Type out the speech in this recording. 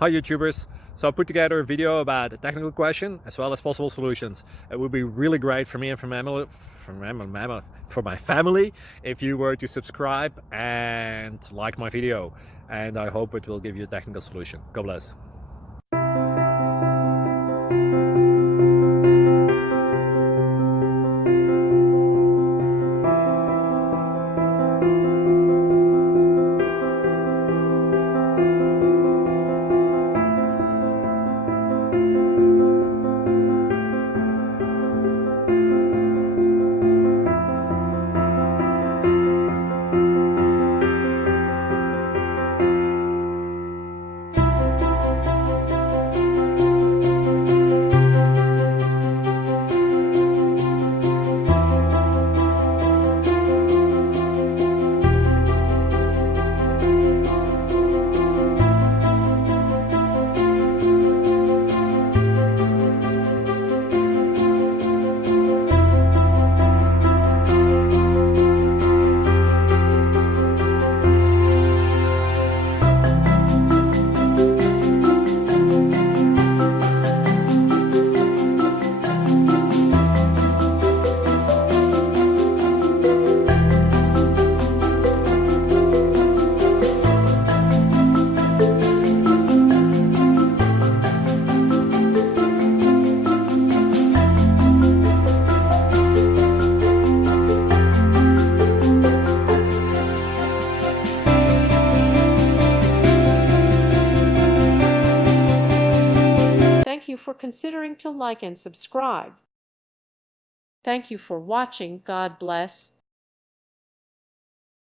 Hi YouTubers! So I put together a video about a technical question as well as possible solutions. It would be really great for me and for my family if you were to subscribe and like my video, and I hope it will give you a technical solution. God bless. Thank you for considering to like and subscribe. Thank you for watching. God bless.